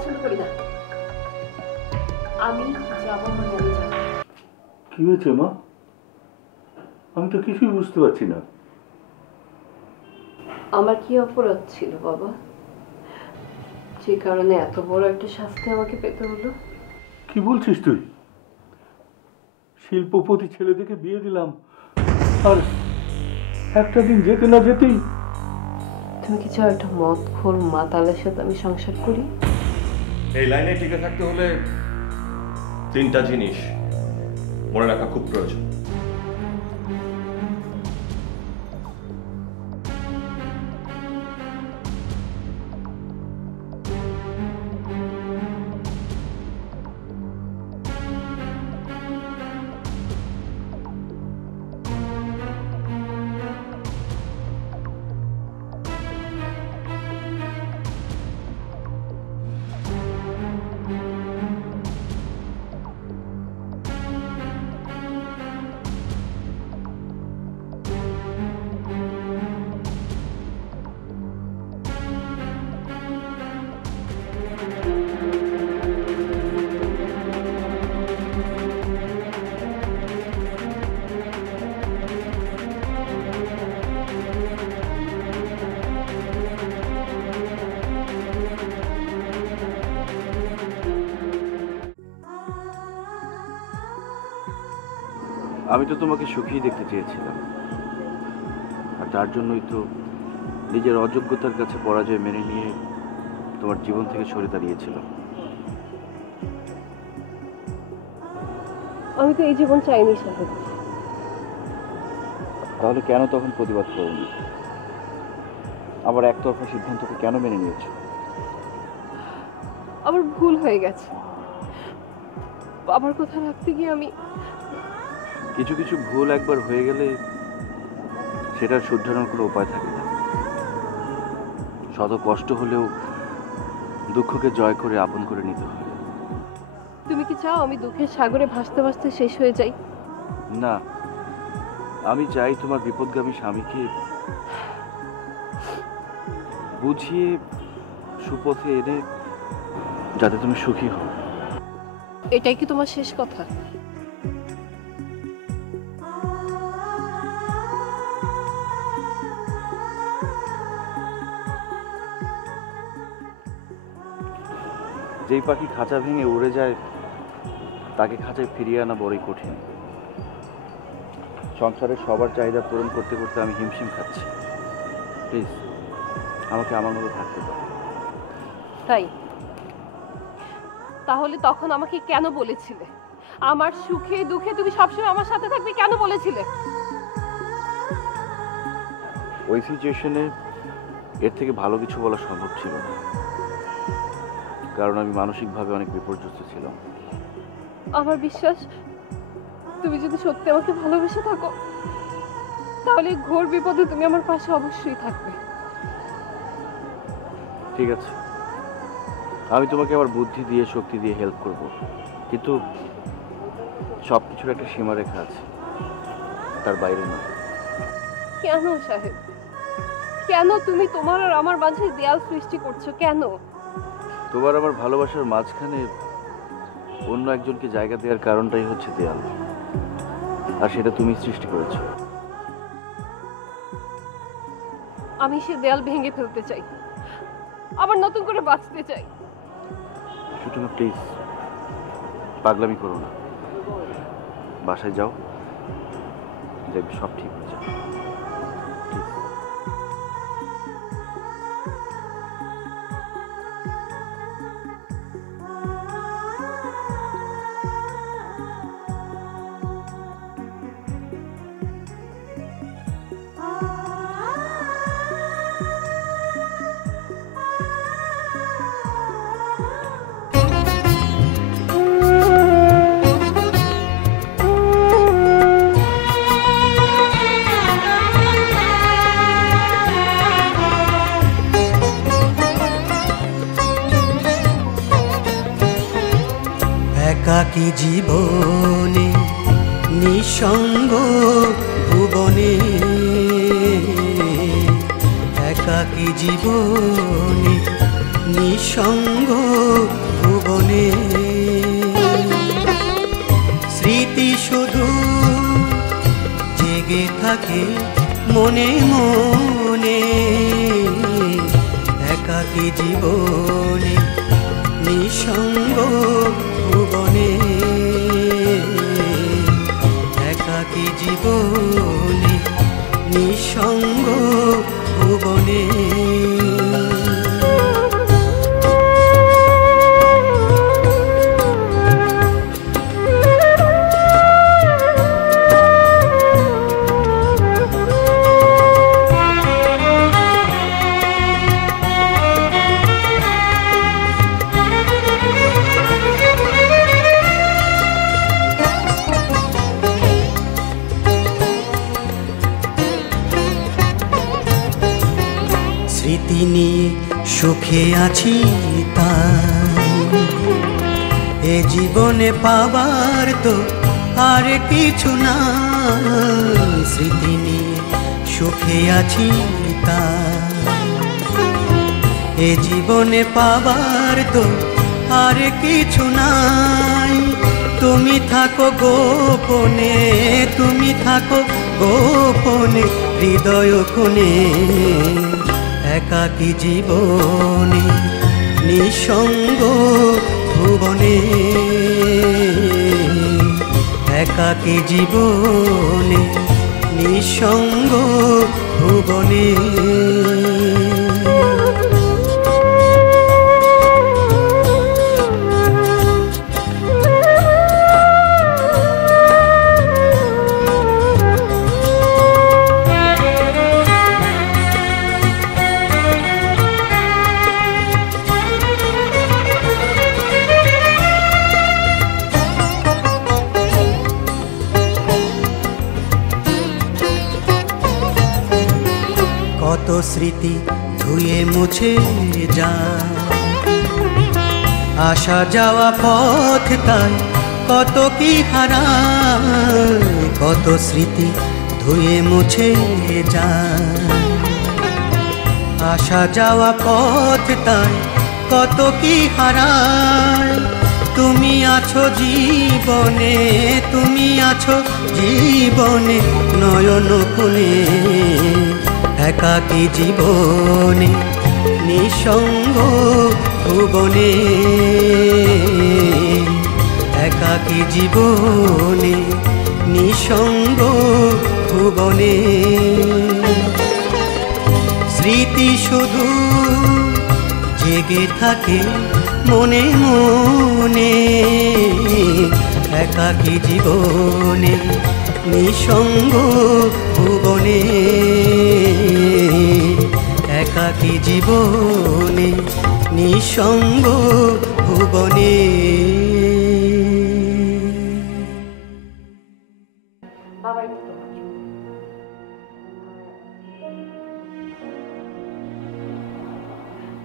পছন্দ করি না। আমি যাবো মানে আমি যাবো। কি হয়েছে মা? আমি তো কিছুই বুঝতে পারছি না। আমার কি অপরাধ ছিল বাবা, যে কারণে এত বড় একটা শাস্তি আমাকে পেতে হলো? কি বলছিস তুই? শিল্পপতি ছেলে থেকে বিয়ে দিলাম, আর একটা দিন যেতে না যেতেই। তুমি কি চাও একটা মদখোর মাতালের সাথে আমি সংসার করি? এই লাইনে টিকে থাকতে হলে তিনটা জিনিস মনে রাখা খুব প্রয়োজন। আমি তো তোমাকে সুখী দেখতে চেয়েছিলাম, আর তার জন্যই তো নিজের অযোগ্যতার কাছে পরাজয় মেনে নিয়ে তোমার জীবন থেকে সরে দাঁড়িয়েছিলাম। আমি তো এই জীবন চাইনি সাহেব। তাহলে কেন তখন প্রতিবাদ করোনি? আবার একতরফা সিদ্ধান্তকে কেন মেনে নিয়েছো? আমার ভুল হয়ে গেছে। বাবার কথা রাখতে গিয়ে আমি কিছু কিছু ভুল একবার হয়ে গেলে সেটার শুধরানোর কোনো উপায় থাকে না। শত কষ্ট হলেও দুঃখকে জয় করে আপন করে নিতে হয়। তুমি কি চাও আমি দুঃখের সাগরে ভাসতে ভাসতে শেষ হয়ে যাই? না, আমি চাই তোমার বিপদগামী স্বামীকে বুঝিয়ে সুপথে এনে যাতে তুমি সুখী হও। এটাই কি তোমার শেষ কথা? যেই পাখি খাঁচা ভেঙে উড়ে যায় তাকে খাঁচায় ফিরিয়ে আনা বড়ই কঠিন। সংসারের সবার চাহিদা পূরণ করতে করতে আমি হিমশিম খাচ্ছি। প্লিজ আমাকে আমার মতো থাকতে দাও। তাই তাহলে তখন আমাকে কেন বলেছিলে আমার সুখে দুঃখে তুমি সবসময় আমার সাথে থাকবে? কেন বলেছিলে? ওই সিচুয়েশনে এর থেকে ভালো কিছু বলা সম্ভব ছিল না, কারণ আমি মানসিকভাবে অনেক বিপর্যস্ত ছিলাম। আমার বিশ্বাস তুমি যদি সত্যি আমাকে ভালোবেসে থাকো তাহলে ঘোর বিপদে তুমি আমার পাশে অবশ্যই থাকবে। ঠিক আছে, আমি তোমাকে আমার বুদ্ধি দিয়ে শক্তি দিয়ে হেল্প করব, কিন্তু সব কিছুর একটা সীমারেখা আছে, তার বাইরে নয়। কেন সাহেব, কেন তুমি তোমার আর আমার মাঝে দেয়াল সৃষ্টি করছো? কেন? তোমার আমার ভালোবাসার মাঝখানে অন্য একজনকে জায়গা দেওয়ার কারণটাই হচ্ছে দেয়াল, আর সেটা তুমি সৃষ্টি করেছো। আমি সে দেয়াল ভেঙে ফেলতে চাই, আবার নতুন করে বাঁচতে চাই। সুতরাং প্লিজ পাগলামি করো না, বাসায় যাও, দেখবে সব ঠিক হয়ে যাবে। একাকী জীবনে নিঃসঙ্গ ভুবনে, একাকী জীবনে নিঃসঙ্গ জেগে থাকে মনে মনে, একাকী জীবনে নিঃসঙ্গ ভুবনে, একাকী জীবনে নিঃসঙ্গ ভুবনে। স্মৃতি নিয়ে সুখে আছি তাই, এ জীবনে পাবার তো আর কিছু না। স্মৃতি নিয়ে সুখে আছি তাই, এ জীবনে পাবার তো আর কিছু নাই। তুমি থাকো গোপনে, তুমি থাকো গোপনে হৃদয় কোণে, একাকী জীবনে নিঃসঙ্গ ভুবনে, একাকী জীবনে নিঃসঙ্গ ভুবনে। কত স্মৃতি ধুয়ে মুছে যায়, আসা যাওয়া পথ তাই কত কি হারায়। কত স্মৃতি ধুয়ে মুছে যায়, আসা যাওয়া পথ তাই কত কি হারায়। তুমি আছো জীবনে, তুমি আছো জীবনে নয়ন কোণে, একাকী জীবনে নিঃসঙ্গ ভুবনে, একাকী জীবনে নিঃসঙ্গ ভুবনে। স্মৃতি শুধু জেগে থাকে মনে মনে, একাকী জীবনে নিঃসঙ্গ ভুবনে, একাকী জীবনে নিঃসঙ্গ ভুবনে।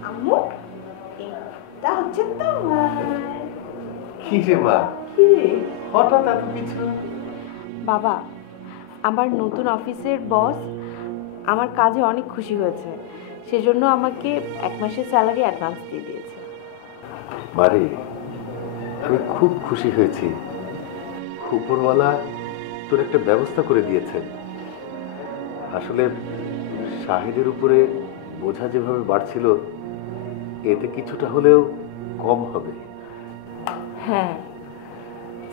আম্মু এটা হচ্ছে তোমার। কি রে মা, হঠাৎ এত কিছু? বাবা, আমার নতুন অফিসের বস আমার কাজে অনেক খুশি হয়েছে, সেজন্য আমাকে 1 মাসের স্যালারি অ্যাডভান্স দিয়ে দিয়েছে। মারে, আমি খুব খুশি হয়েছি। উপরওয়ালা তোর একটা ব্যবস্থা করে দিয়েছেন। আসলে শাহিদের উপরে বোঝা যেভাবে বাড়ছিল, এতে কিছুটা হলেও কম হবে। হ্যাঁ,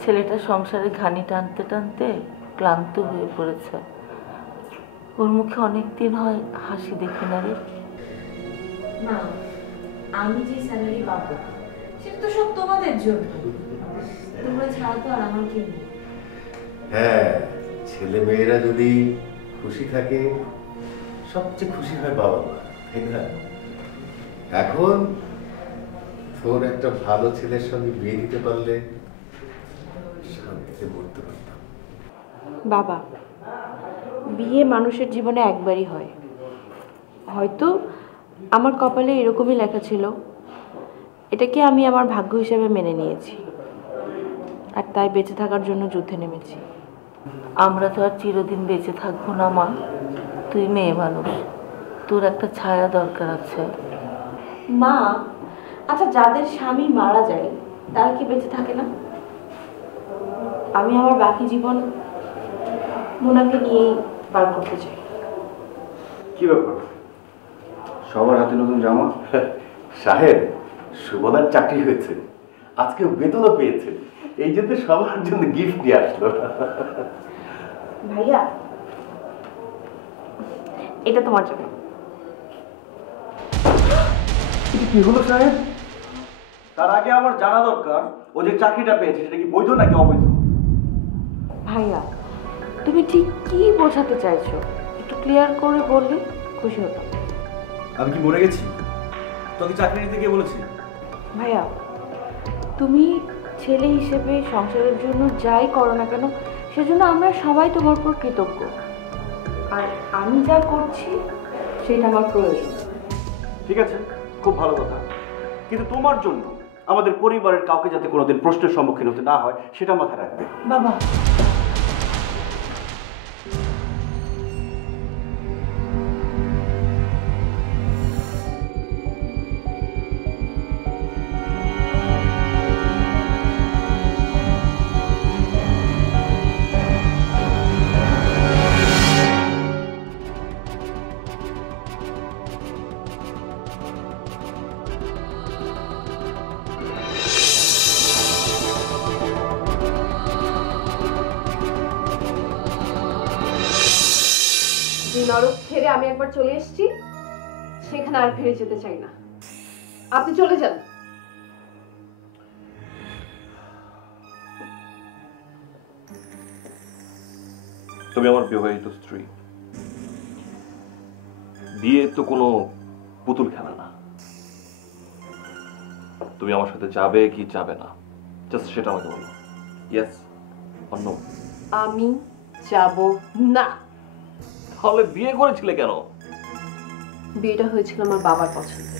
ছেলেটা সংসারে ঘানি টানতে টানতে ক্লান্ত হয়ে পড়েছে। ওর মুখে অনেক দিন হয় হাসি দেখি না রে। না, আমি যে স্যালারি পাবো সেটা তো সব তোমাদের জন্য, তোমরা ছাড়া তো আর আমার কেউ নেই। হ্যাঁ, ছেলে মেয়েরা যদি খুশি থাকে সবচেয়ে খুশি হয় বাবা মা, তাই না? এখন তোর একটা ভালো ছেলের সঙ্গে বিয়ে দিতে পারলে শান্তিতে মরতে পারতাম। বাবা, বিয়ে মানুষের জীবনে একবারই হয়। হয়তো আমার কপালে এরকমই লেখা ছিল, এটাকে আমি আমার ভাগ্য হিসেবে মেনে নিয়েছি, আর তাই বেঁচে থাকার জন্য যুদ্ধে নেমেছি। আমরা তো আর চিরদিন বেঁচে থাকবো না মা। তুই মেয়ে মানুষ, তোর একটা ছায়া দরকার আছে। মা, আচ্ছা যাদের স্বামী মারা যায় তারা কি বেঁচে থাকে না? আমি আমার বাকি জীবন মোনাকে নিয়েই বার করতে চাই। কি ব্যাপার, সবার হাতে নতুন জামা? সাহেব, সুবলার চাকরি হয়েছে, আজকে বেতনও পেয়েছে, এই জন্য সবার জন্য গিফট নিয়ে আসলো। ভাইয়া, এটা তোমার জন্য। কি হলো সাহেব? তার আগে আমার জানা দরকার ও যে চাকরিটা পেয়েছে সেটা কি বৈধ নাকি অবৈধ? ভাইয়া, তুমি ঠিক কি বোঝাতে চাইছো? একটু ক্লিয়ার করে বললে খুশি হতাম। আমি কি মরে গেছি? তোকে চাকরি নিতে গিয়ে বলেছি? ভাইয়া, তুমি ছেলে হিসেবে সংসারের জন্য যাই করো না কেন, সেজন্য আমরা সবাই তোমার উপর কৃতজ্ঞ। আর আমি যা করছি সেটা আমার প্রয়োজন। ঠিক আছে, খুব ভালো কথা, কিন্তু তোমার জন্য আমাদের পরিবারের কাউকে যাতে কোনোদিন প্রশ্নের সম্মুখীন হতে না হয় সেটা মাথায় রাখবে। বাবা, যে নরক ছেড়ে আমি একবার চলে এসেছি, সেখানে আর ফিরে যেতে চাই না। আপনি চলে যান। তুমি আমার বিবাহিত স্ত্রী, বিয়ে তো কোনো পুতুল খেলা না। তুমি আমার সাথে যাবে কি যাবে না, জাস্ট সেটা আমাকে বলো। Yes or no? আমি যাব না। তাহলে বিয়ে করেছিলে কেন? বিয়েটা হয়েছিল আমার বাবার পছন্দে,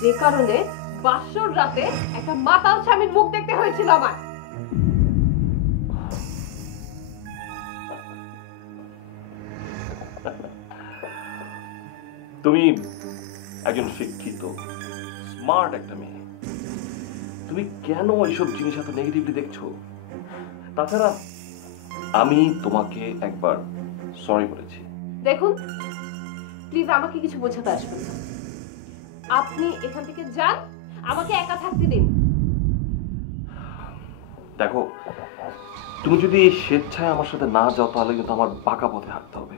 যে কারণে বাসর রাতে একটা মাতাল স্বামীর মুখ দেখতে হয়েছিল আমার। তুমি একজন শিক্ষিত স্মার্ট একটা মেয়ে, তুমি কেন এইসব জিনিস এত নেগেটিভলি দেখছো? তাছাড়া আমি তোমাকে একবার সরি বলেছি। দেখুন, প্লিজ আমাকে কিছু বোঝাতে আসবেন না। আপনি এখান থেকে যান, আমাকে একা থাকতে দিন। দেখো, তুমি যদি স্বেচ্ছায় আমার সাথে না যাও তাহলে কিন্তু আমার বাঁকা পথে হাঁটতে হবে।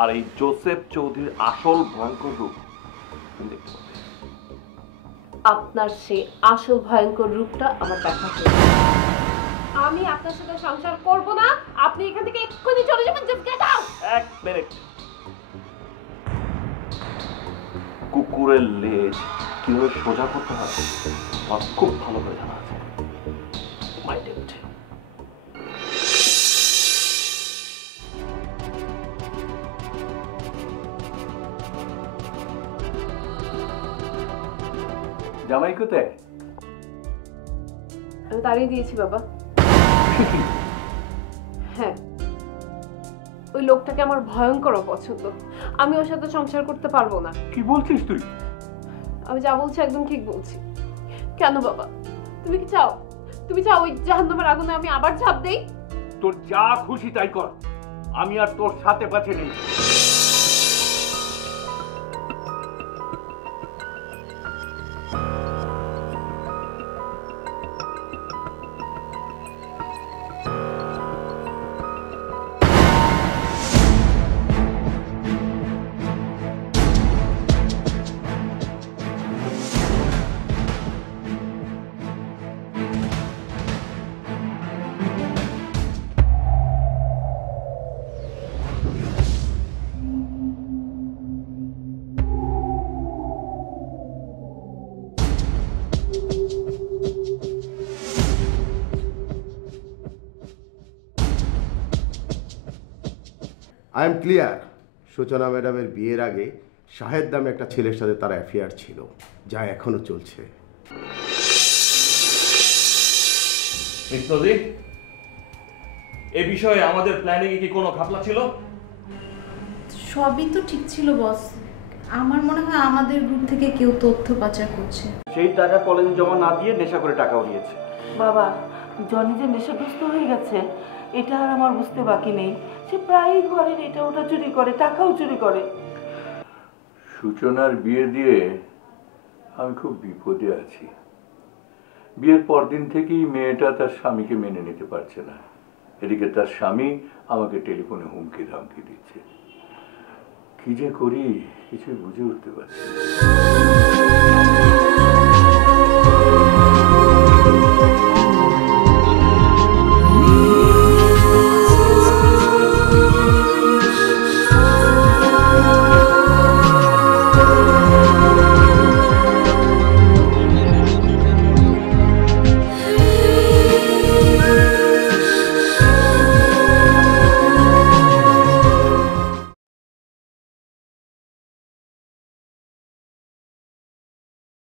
আর এই জোসেফ চৌধুরীর আসল ভয়ঙ্কর রূপ তুমি দেখতে পাবে। আপনার সেই আসল ভয়ঙ্কর রূপটা আমার দেখা হয়েছে। আমি আপনার সাথে সংসার করব না। আপনি এখান থেকে এক্ষুনি চলে যাবেন। Just get out. এক মিনিট। কুকুরের লেজ কিভাবে সোজা করতে হয় আমার খুব ভালো করে জানা আছে। Mind it. জামাই কোথায়? আমি তাড়িয়ে দিয়েছি বাবা। হ্যাঁ, ওই লোকটাকে আমার ভয়ঙ্কর অপছন্দ। আমি ওর সাথে সংসার করতে পারবো না। কি বলছিস তুই? আমি যা বলছি একদম ঠিক বলছি। কেন বাবা, তুমি কি চাও? তুমি চাও ওই জাহান্নামের আগুনে আমি আবার ঝাঁপ দেই? তোর যা খুশি তাই কর, আমি আর তোর সাথে পাশে নেই। আই এম ক্লিয়ার, সূচনা ম্যাডামের বিয়ের আগে শাহেদ নামে একটা ছেলের সাথে তার অ্যাফেয়ার ছিল, যা এখনো চলছে। মিত্রজি, এই বিষয়ে আমাদের প্ল্যানিং এ কি কোনো ঘাপলা ছিল? সবই তো ঠিক ছিল বস। আমার মনে হয় আমাদের গ্রুপ থেকে কেউ তথ্য পাচার করছে। সেই টাকা কলেজে জমা না দিয়ে নেশা করে টাকাও নিয়েছে। বাবা, জনি যে নেশাগ্রস্ত হয়ে গেছে এটা আর আমার বুঝতে বাকি নেই। সে প্রায়ই ঘরের এটা ওটা চুরি করে, টাকাও চুরি করে। সূচনার বিয়ে দিয়ে আমি খুব বিপদে আছি। বিয়ের পরদিন থেকেই মেয়েটা তার স্বামীকে মেনে নিতে পারছে না। এদিকে তার স্বামী আমাকে টেলিফোনে হুমকি ধামকি দিচ্ছে। কি যে করি কিছুই বুঝে উঠতে পারছি না।